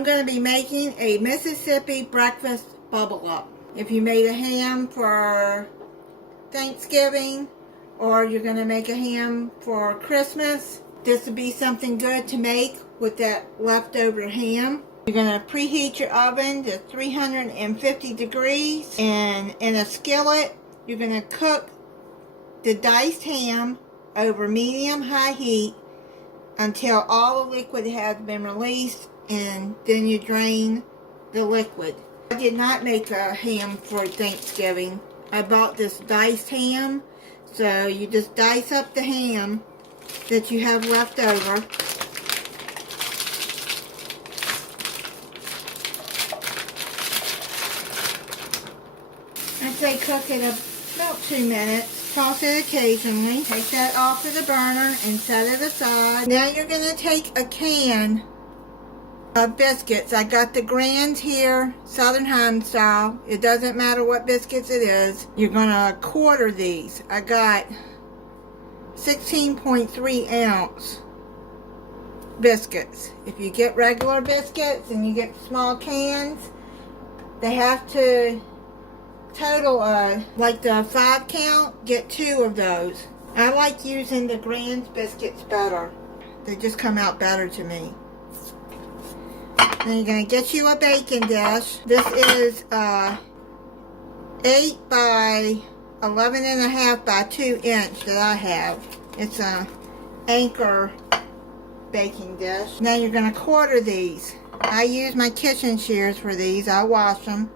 I'm going to be making a Mississippi breakfast bubble up. If you made a ham for Thanksgiving or you're going to make a ham for Christmas, this would be something good to make with that leftover ham. You're going to preheat your oven to 350 degrees, and in a skillet you're going to cook the diced ham over medium-high heat until all the liquid has been released, and then you drain the liquid. I did not make a ham for Thanksgiving. I bought this diced ham, so you just dice up the ham that you have left over. I'd say cook it about 2 minutes. Toss it occasionally. Take that off of the burner and set it aside. Now you're going to take a can of biscuits. I got the Grands here, Southern Home style. It doesn't matter what biscuits it is. You're going to quarter these. I got 16.3 ounce biscuits. If you get regular biscuits and you get small cans, they have to total like the 5 count, get 2 of those. I like using the Grands biscuits better. They just come out better to me. Then you're going to get you a baking dish. This is 8 by 11.5 by 2 inch that I have. It's a Anchor baking dish. Now you're going to quarter these. I use my kitchen shears for these. I wash them.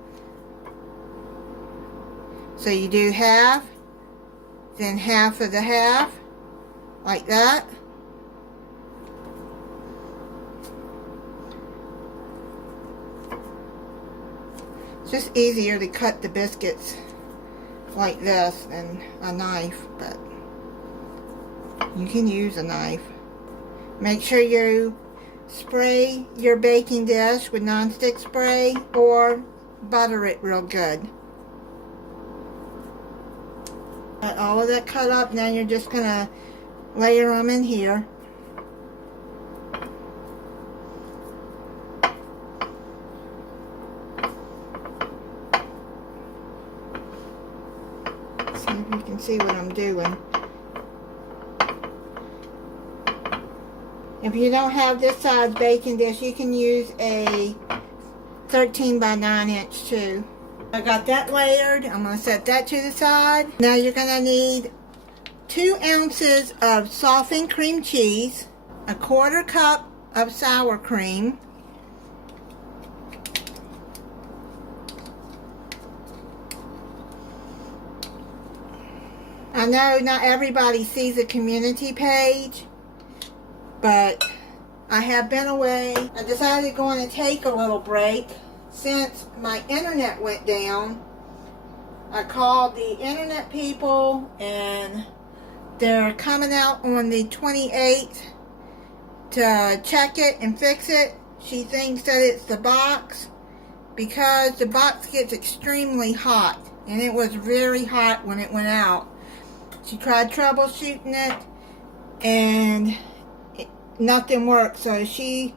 So you do half, then half of the half, like that. It's just easier to cut the biscuits like this than a knife, but you can use a knife. Make sure you spray your baking dish with nonstick spray or butter it real good. Got all of that cut up. Now you're just going to layer them in here. See if you can see what I'm doing. If you don't have this size baking dish, you can use a 13 by 9 inch too. I got that layered. I'm going to set that to the side. Now you're going to need 2 ounces of softened cream cheese, a 1/4 cup of sour cream, I know not everybody sees a community page, but I have been away. I decided to go on and take a little break. Since my internet went down, I called the internet people and they're coming out on the 28th to check it and fix it. She thinks that it's the box because the box gets extremely hot, and it was very hot when it went out. She tried troubleshooting it and nothing worked, so she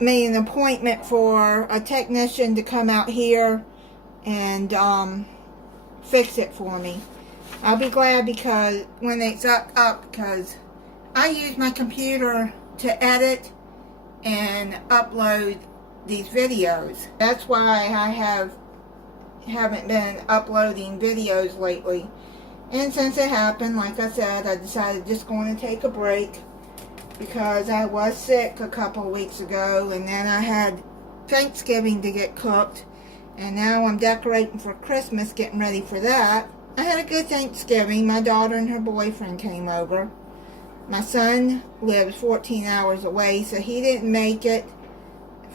made an appointment for a technician to come out here and fix it for me. I'll be glad because when it's up because I use my computer to edit and upload these videos. That's why I haven't been uploading videos lately. And since it happened, like I said, I decided just going to take a break because I was sick a couple of weeks ago, and then I had Thanksgiving to get cooked, and now I'm decorating for Christmas, getting ready for that. I had a good Thanksgiving. My daughter and her boyfriend came over. My son lives 14 hours away, so he didn't make it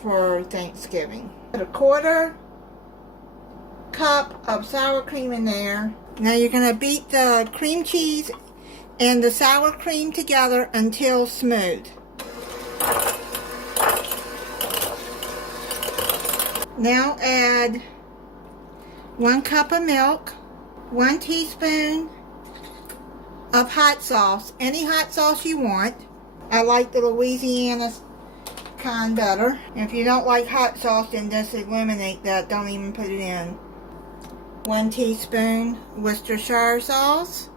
for Thanksgiving. Put a 1/4 cup of sour cream in there. Now you're going to beat the cream cheese and the sour cream together until smooth. Now add 1 cup of milk, 1 teaspoon of hot sauce, any hot sauce you want. I like the Louisiana kind better. If you don't like hot sauce, then just eliminate that. Don't even put it in. 1 teaspoon Worcestershire sauce.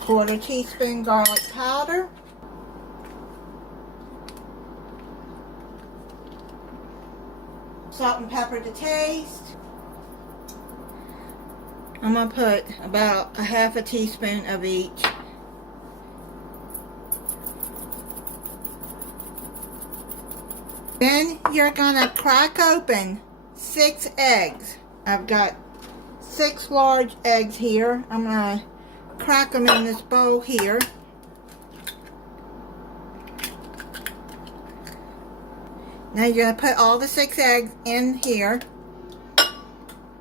1/4 teaspoon garlic powder. Salt and pepper to taste. I'm going to put about 1/2 teaspoon of each. Then you're going to crack open 6 eggs. I've got 6 large eggs here. I'm going to crack them in this bowl here. Now you're going to put all the 6 eggs in here.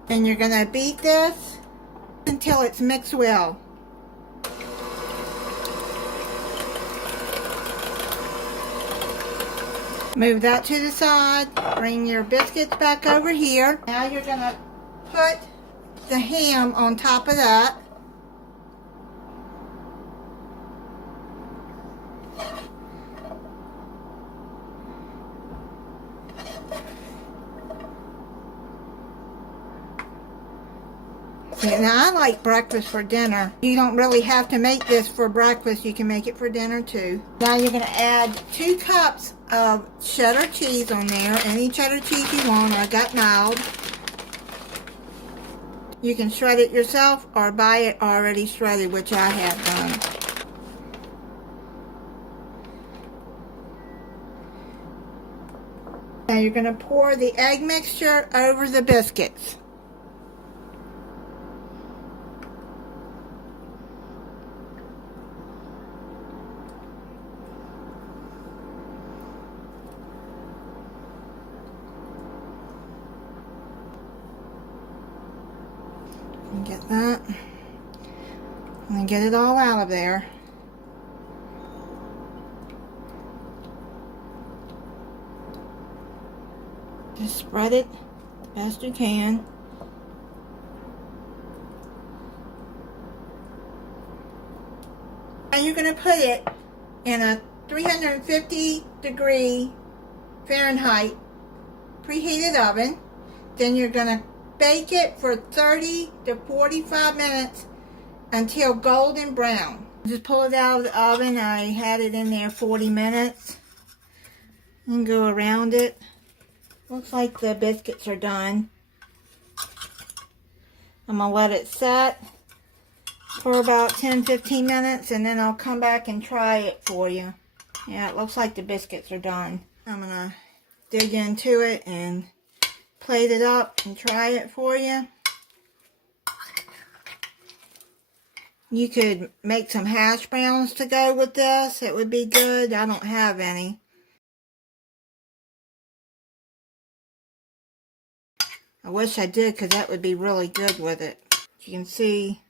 And you're going to beat this until it's mixed well. Move that to the side. Bring your biscuits back over here. Now you're going to put the ham on top of that. See, now I like breakfast for dinner. You don't really have to make this for breakfast. You can make it for dinner too. Now you're going to add 2 cups of cheddar cheese on there. Any cheddar cheese you want. I got mild. You can shred it yourself or buy it already shredded, which I have done. Now you're going to pour the egg mixture over the biscuits. Get that. And get it all out of there. Just spread it as best you can. Now you're going to put it in a 350-degree Fahrenheit preheated oven. Then you're going to bake it for 30 to 45 minutes until golden brown. Just pull it out of the oven. I had it in there 40 minutes. And go around it. Looks like the biscuits are done. I'm going to let it set for about 10-15 minutes and then I'll come back and try it for you. Yeah, it looks like the biscuits are done. I'm going to dig into it and plate it up and try it for you. You could make some hash browns to go with this. It would be good. I don't have any. I wish I did because that would be really good with it. You can see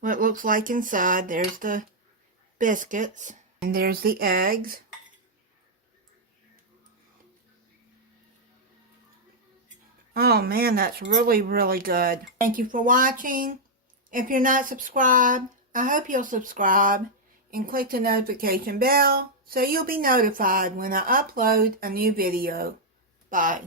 what it looks like inside. There's the biscuits and there's the eggs. Oh man, that's really, really good. Thank you for watching. If you're not subscribed, I hope you'll subscribe and click the notification bell so you'll be notified when I upload a new video. Bye.